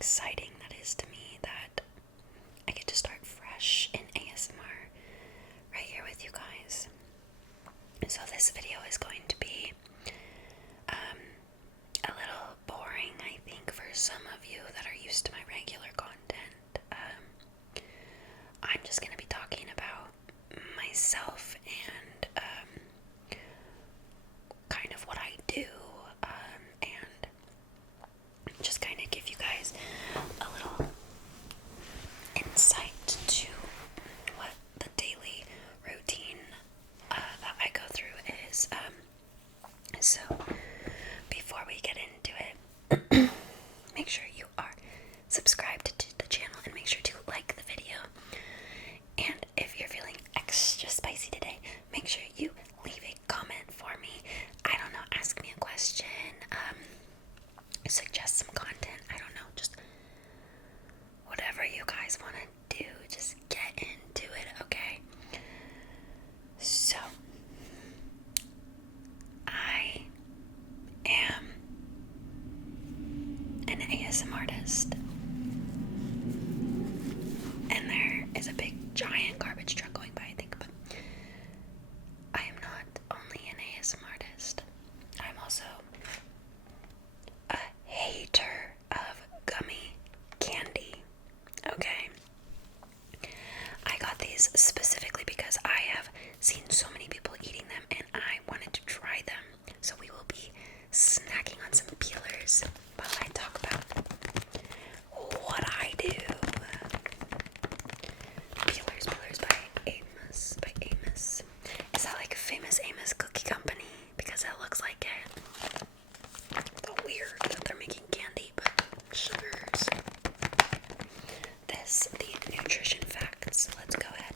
exciting that is to me that I get to start fresh in ASMR right here with you guys. So this video is going to be a little boring, I think, for some of you that are used to my regular content. I'm just going to be talking about myself and kind of what I do, and just kind of give you guys a little insight to what the daily routine that I go through is. So before we get into it, make sure you are subscribed to the channel and make sure to like the video. And if you're feeling extra spicy today, make sure you leave a comment for me. I don't know, ask me a question, suggest some content, I don't know, just whatever you guys want to do, just get into it, okay? So, I am an ASMR artist, and there is a big giant garbage truck going by, I think, but I am not only an ASMR artist, I'm also a hater of gummy candy, okay? I got these specifically because I have seen so many people eating them and I wanted to try them. So we will be snacking on some peelers while I talk about what I do. Peelers by Amos. Is that like a famous Amos cookie company? Because it looks like it. It's weird that they're making candy, but sugars. The nutrition facts. Let's go ahead.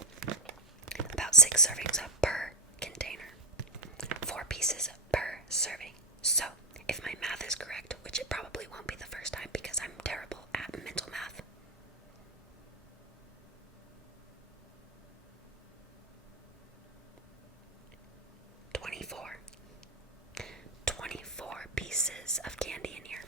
About 6 servings per container. 4 pieces per serving. So, if my math is correct, which it probably won't be the first time because I'm terrible at mental math. Twenty-four pieces of candy in here.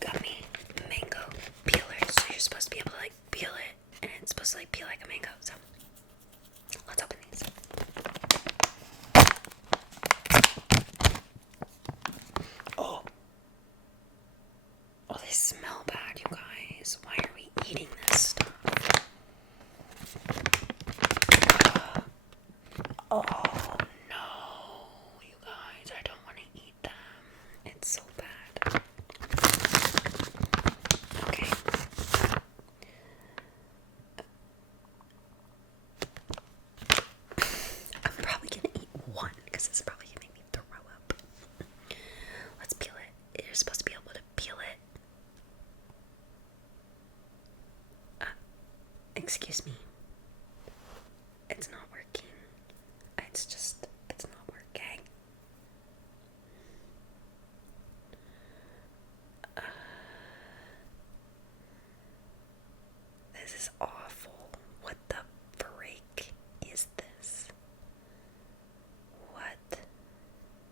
Gummy mango peelers. So you're supposed to be able to like peel it, and it's supposed to like peel like a mango. So let's open these. Oh, they smell bad, you guys. Why are we eating this stuff? Oh no, you guys, I don't want to eat them. It's so bad. Okay. I'm probably gonna eat one because it's probably gonna make me throw up. Let's peel it. You're supposed to be able to peel it. Excuse me. It's not working. It's not working. This is awful. What the freak is this? What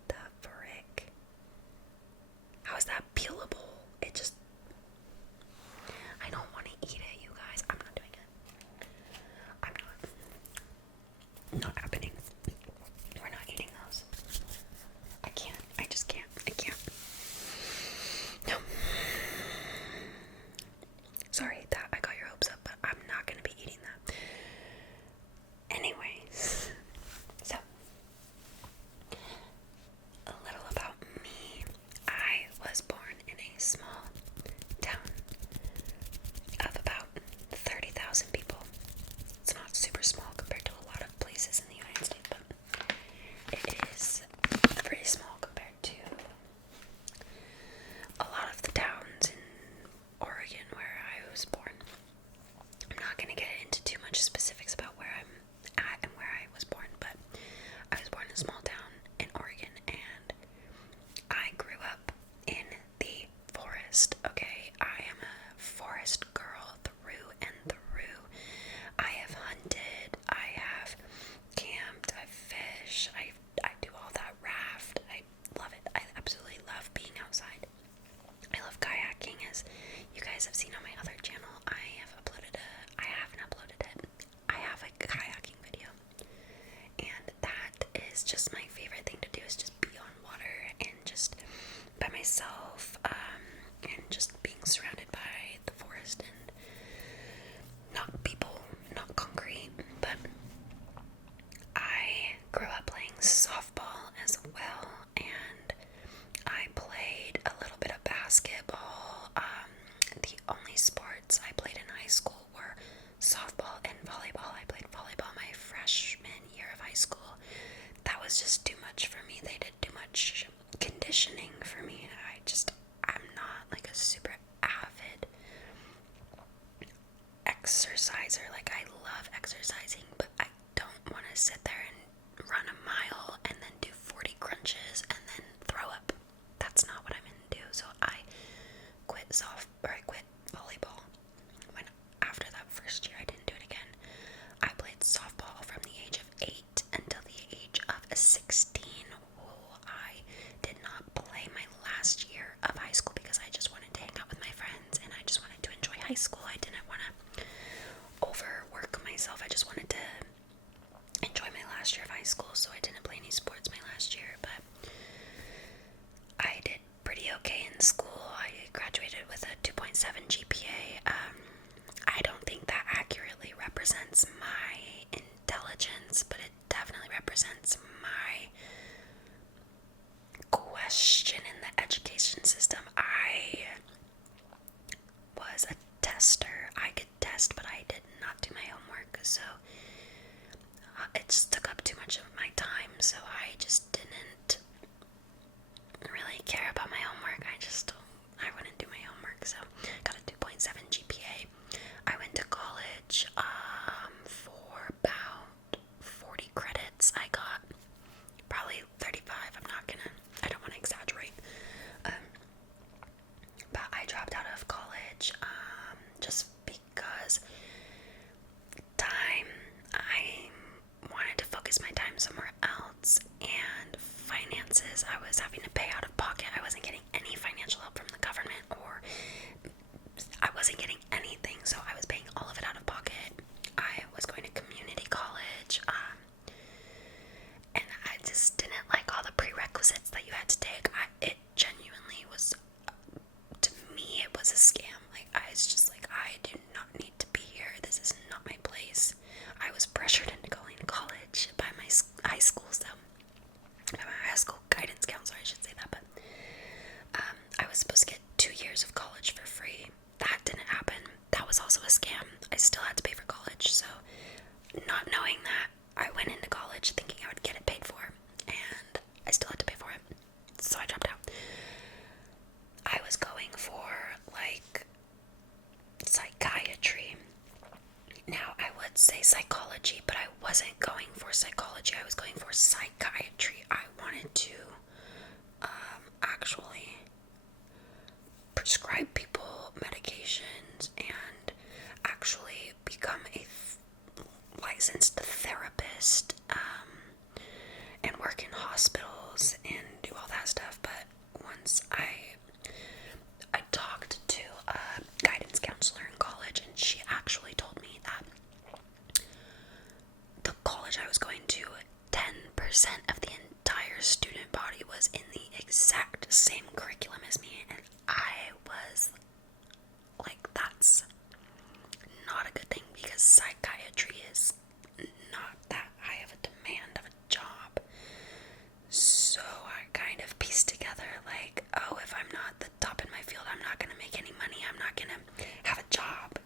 the frick? How is that peelable? I don't want to eat it, you guys. I'm not doing it. I'm not. Not happening. We're not eating those. I can't. I just can't. I can't. No. Sorry that I got your hopes up, but I'm not going to be eating that. Anyways. So. A little about me. I was born in a small town of about 30,000 people. It's not super small compared to a lot of places in the United States, but it is pretty small compared to a lot of the towns in Oregon where I was born. I'm not going to get into too much specifics about where I'm at and where I was born, but I was born in a small town in Oregon, and I grew up in the forest, okay? I am a forest girl through and through. I have hunted, I have camped, I fish, I do all that raft. I love it. I absolutely love being outside. I love kayaking. guys have seen on my other channel, I haven't uploaded it. I have a kayaking video. And that is just my favorite thing to do, is just be on water and just by myself, and just being surrounded by the forest and not people, not concrete. But I grew up playing softball as well, and I played a little bit of basketball. The only sports I played in high school were softball and volleyball. I played volleyball my freshman year of high school. That was just too much for me. They did too much conditioning for me, and I'm not like a super avid exerciser. Like, I love exercising, but I don't want to sit there and run a mile and then do 40 crunches and then throw up. That's not what I'm into. So I quit volleyball. When after that first year, I didn't do it again. I played softball from the age of 8 until the age of 16. I did not play my last year of high school because I just wanted to hang out with my friends and I just wanted to enjoy high school. I didn't want to overwork myself. I just wanted to enjoy my last year of high school, so I didn't play any sports my last year. But I did pretty okay in school. I graduated with a 2.7 GPA. I don't think that accurately represents my intelligence, but it definitely represents my question in the education system. I was a tester. I could test, but I did not do my homework, so it just took up too much of my time, so I just didn't really care about my homework. I wouldn't do my homework, so got a 2.7 GPA. I went to college for about 40 credits. I got probably 35. I don't want to exaggerate. But I dropped out of college just because I wanted to focus my time somewhere else, and finances, I was having to pay out of pocket. I wasn't getting any financial help from the government, or I wasn't getting anything, so I was paying all of it out of pocket. I was going to community college, and I just didn't like all the prerequisites that you had to take. It genuinely was, to me, it was a scam. It's just like, I do not need to be here. This is not my place. I was pressured into going to college by my high school, by my high school guidance counselor, I should say that, but I was supposed to get 2 years of college for free. That didn't happen. That was also a scam. I still had to pay for college, so not knowing that, I went into college thinking I would get it paid for, and I still had to pay for it, so I dropped out. I was going for, psychiatry. Now, I would say psychology, but I wasn't going for psychology. I was going for psychiatry. I wanted to actually prescribe people medications and actually become a licensed therapist, and work in hospitals and do all that stuff. But once I talked to a guidance counselor in college, and she actually told me that the college I was going to, 10% of the entire student body was in the exact same curriculum as me, and I was like, that's not a good thing, because psychiatry is not that high of a demand of a job. So I kind of pieced together, if I'm not the top in my field, I'm not gonna make any money, I'm not gonna have a job,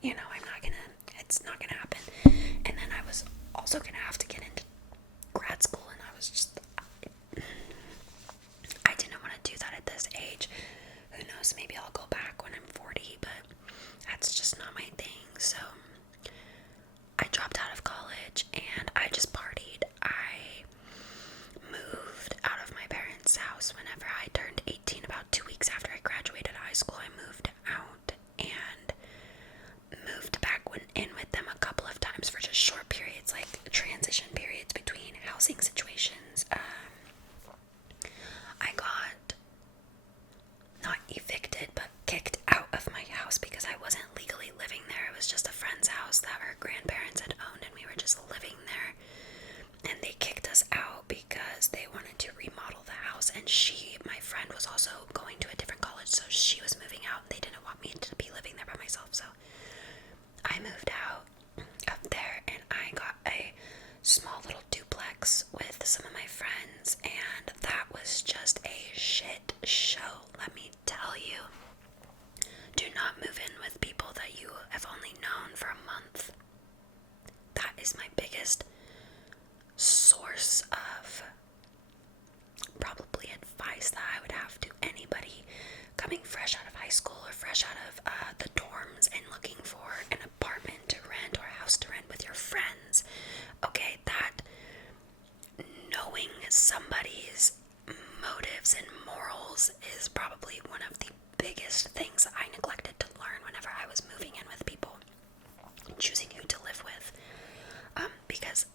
it's not gonna happen. And then I was also gonna have to get into grad school, and I didn't want to do that at this age. Who knows, maybe I'll go back when I'm 40, but that's just not my thing. So I dropped out of college and I just partied. I moved out of my parents' house whenever I turned 18. About 2 weeks after I graduated high school, I moved out and moved back in with them a couple of times for just short periods, like transition periods between housing situations. I got not evicted, but school or fresh out of the dorms and looking for an apartment to rent or a house to rent with your friends, okay, that knowing somebody's motives and morals is probably one of the biggest things I neglected to learn whenever I was moving in with people, choosing who to live with, because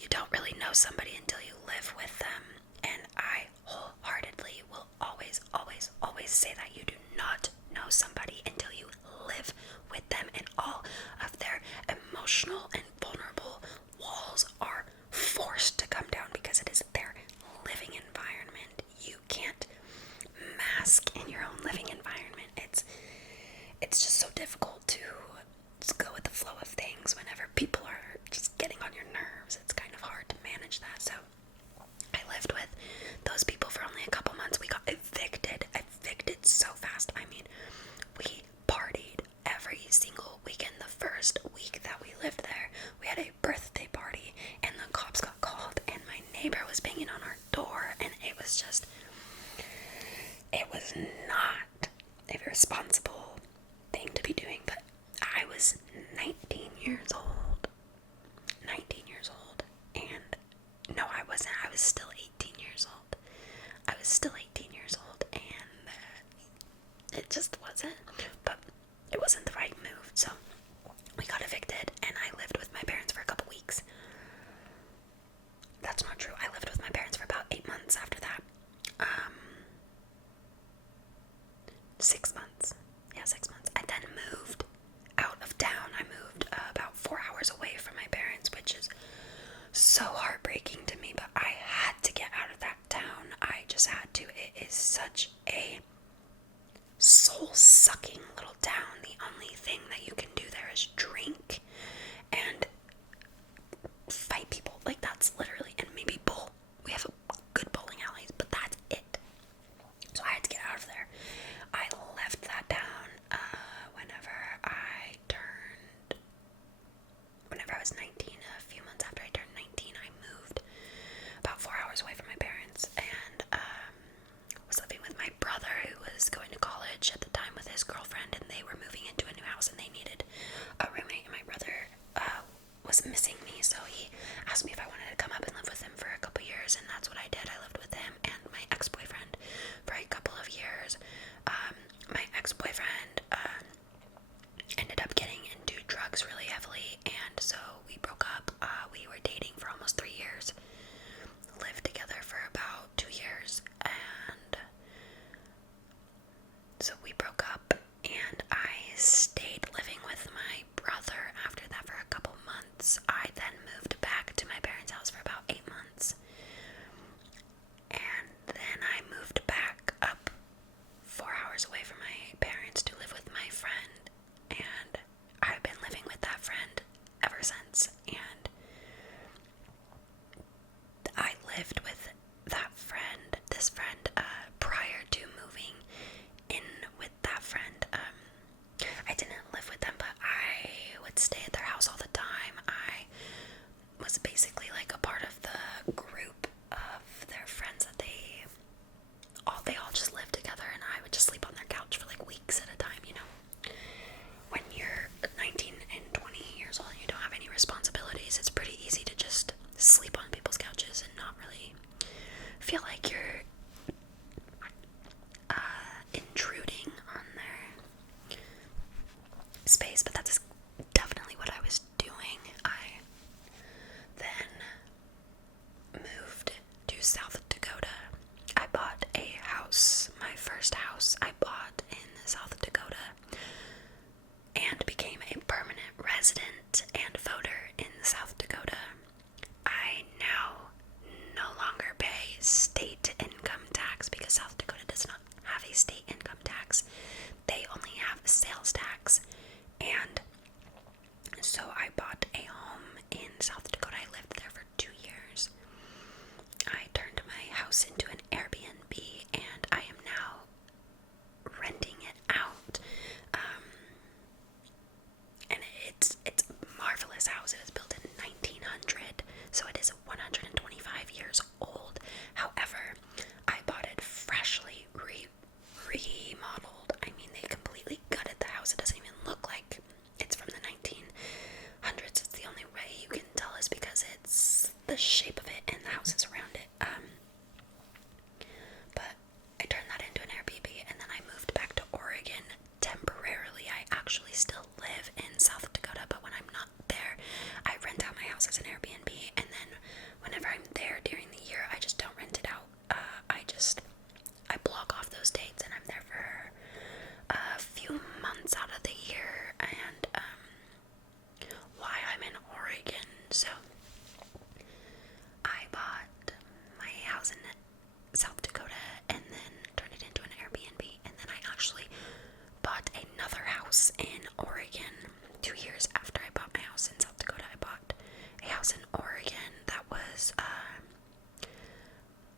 you don't really know somebody until you live with them, and I wholeheartedly will always, always, always say that you do not know somebody until you live with them, and all of their emotional and vulnerable walls are forced to come down because it is their living environment. You can't mask in your own living environment. It's just so difficult to just go with the flow of things whenever people are just getting on your nerves. It's kind of hard to manage that. So I lived with those people for only a couple months. We got evicted so fast. I mean, we partied every single weekend. The first week that we lived there, we had a birthday party, and the cops got called, and my neighbor was banging on our door, and it was not a responsible thing to be doing, but I was 19 years old. 19 years old. And no, I wasn't. I was still 18 years old. I was still 18 years old, and it just wasn't. But it wasn't the right move, so we got evicted, and I lived with my parents for a couple weeks. That's not true. I lived with my parents for about 8 months after that. 6 months. Yeah, 6 months. I then moved out of town. I moved about 4 hours away from my parents, which is so heartbreaking to me, but I had to get out of that town. I just had to. It is such a soul-sucking little town. The only thing that you can do there is drink and fight people. Like, that's literally, and maybe bowl. We have a good bowling alleys, but that's it. So I had to get out of there. I left that town whenever I was 19. A few months after I turned 19, I moved about 4 hours away from my parents, and was living with my brother, months out of the year, and why I'm in Oregon. So I bought my house in South Dakota and then turned it into an Airbnb, and then I actually bought another house in Oregon 2 years after I bought my house in South Dakota. I bought a house in Oregon that was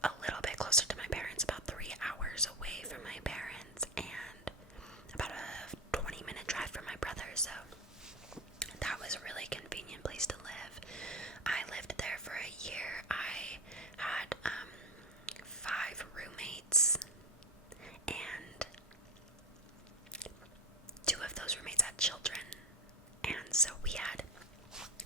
a little bit closer to my parents, about 3 hours away from my parents, and about a 20-minute drive from my brother, so that was a really convenient place to live. I lived there for a year. I had 5 roommates, and 2 of those roommates had children, and so we had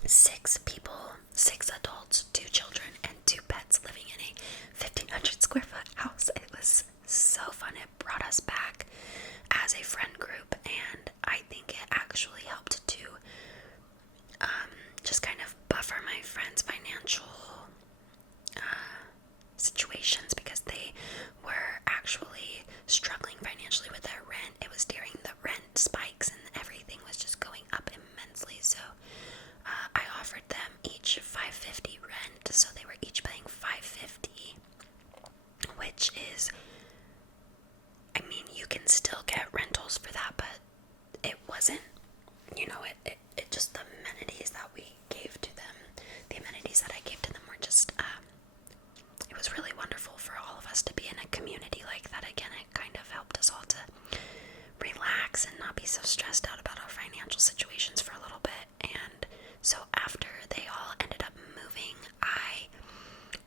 6 people, 6 adults, 2 children, and 2 pets living in a 1,500 square foot house. It was so fun. It brought us back as a friend group, and I think it actually helped to just kind of buffer my friends' financial situations, because they were actually struggling financially with their rent. It was during the rent spikes and everything was just going up immensely, so I offered them each $550 rent, so they were each paying $550, which is, I mean, you can still get rentals for that, but it wasn't, you know, it just, the amenities that we gave to them, the amenities that I gave to them were just, it was really wonderful for all of us to be in a community like that. Again, it kind of helped us all to relax and not be so stressed out about our financial situations for a little bit. And so after they all ended up moving, I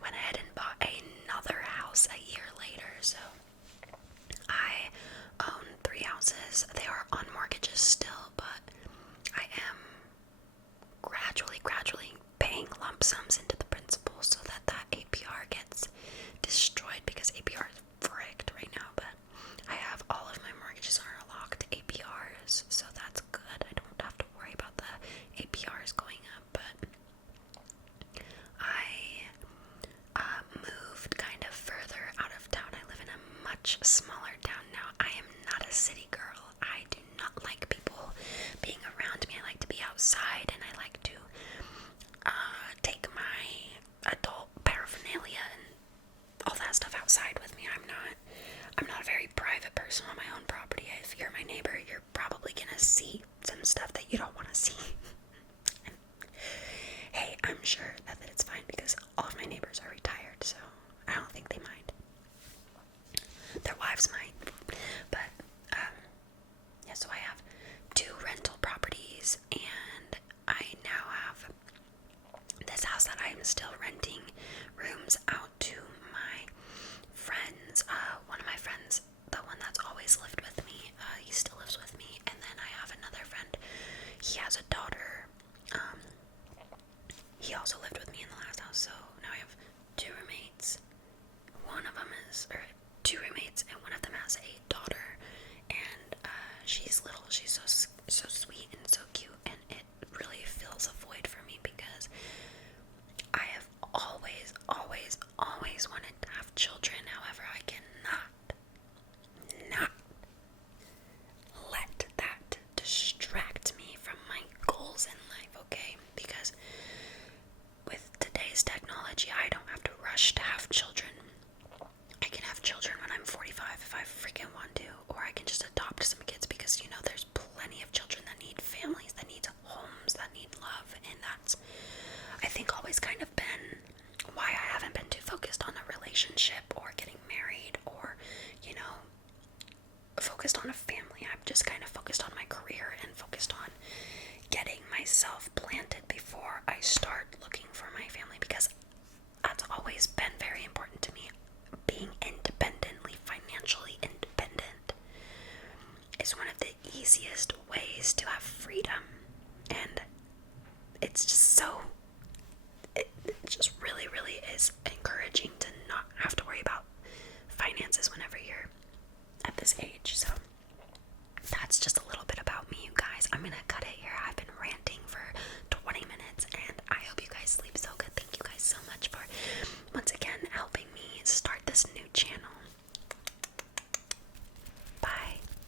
went ahead and bought another house a year later. So I own 3 houses. They are on mortgages still, but I am gradually paying lump sums into the principal so that APR gets destroyed, because APR is fricked right now. But I have all of my mortgages are locked APRs, so that's good. I don't have to worry about the APRs going up. But I moved kind of further out of town. I live in a much smaller town now. I am not a city girl. I do not like people being around me. I like to be outside, and I like to take my adult paraphernalia and all that stuff outside with me. I'm not a very private person on my own property. If you're my neighbor, you're probably gonna see some stuff that you don't want to see. And, hey, I'm sure that it's fine, because all of my neighbors are retired, so I don't think they mind. Their wives might, but yeah. So I have 2 rental properties, and I now have this house that I am still renting rooms out to my friends. One of my friends, the one that's always lived with me, he still lives with me. And then I have another friend. He has a daughter. He also lived with me in the last house, so now I have 2 roommates. One of them is, or 2 roommates, and one of them has a daughter. And she's little. She's so sweet and so cute, and it really fills a void for me, because I have always wanted to have children. However, I cannot not let that distract me from my goals in life, okay? Because with today's technology, I don't have to rush to have children. I can have children when I'm 45 if I freaking want to, or I can just adopt some kids, because, you know, there's plenty of children that need families, that need homes, that need love, and that's, I think, always kind of been why I haven't been too focused on a relationship or getting married, or, you know, focused on a family. I'm just kind of focused on my career and focused on getting myself planted before I start looking for my family, because that's always been very important to me. Being independently, financially independent, is one of the easiest ways to have freedom, and it's just so, it just really is encouraging to not have to worry about finances whenever you're at this age. So